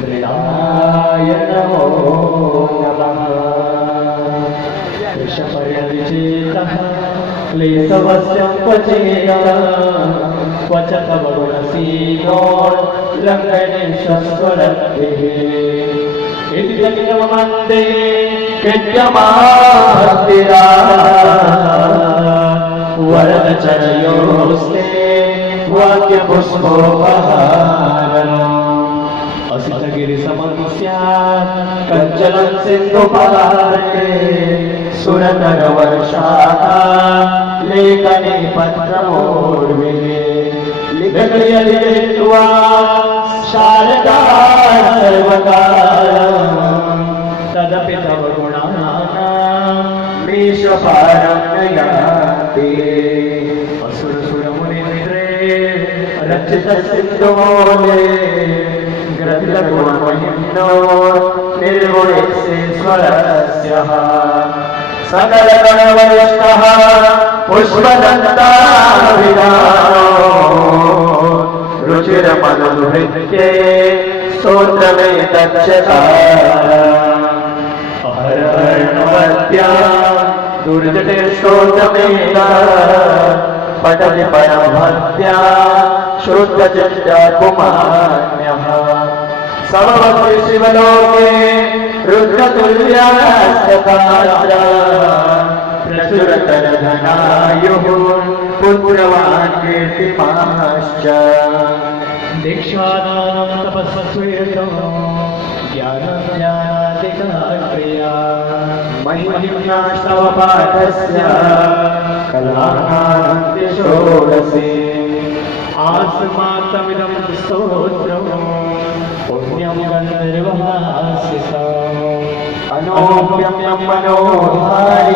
मृणाय नमो नमः वृषपर्यविचेतः क्लेशवस्यं क्वचेय क्वच तव गुणसीनोल्लङ्घनेश्वरद्भिः इति जगन्मन्दे विद्यमास्तिरा वरदचरयोस्ते वाक्यपुष्पोपहारम् असितगिरिसमस्यात् कञ्चनं सिन्धुपारे सुरतरवर्षाः लेखने पत्रमूर्वे लिखयलित्वा शारदा सर्वकालम् तदपि तव गुणानां विश्वपारं नयान्ति असुरसुरमुनिन्द्रे रचितसिन्धुमूले ग्रन्थगुणमहिम्नो निर्गुणेश्वरस्यः सकलगणवरिष्ठः पुष्पदत्ताभिधानो रुचिरमनुभृत्ये स्तोत्रमेतच्चकारम् अहर्णवत्या दुर्जटिस्तोत्रमेता पठति परं भक्त्या शुद्धचित्ता कुमान्यः समभक्ति शिवलोके रुद्रतुल्यास्तकात्र प्रचुरतरधनायुः पुत्रवान् कीर्तिमाश्च दीक्षादानं तपस्वीर्तो ज्ञानादिक्रिया महिम्नास्तव पाठस्य कलानान्ति षोडशे आस्माकमिदं स्तोत्रम् पुण्यं गन्धर्वः शिषा अनोप्यं मनोहारि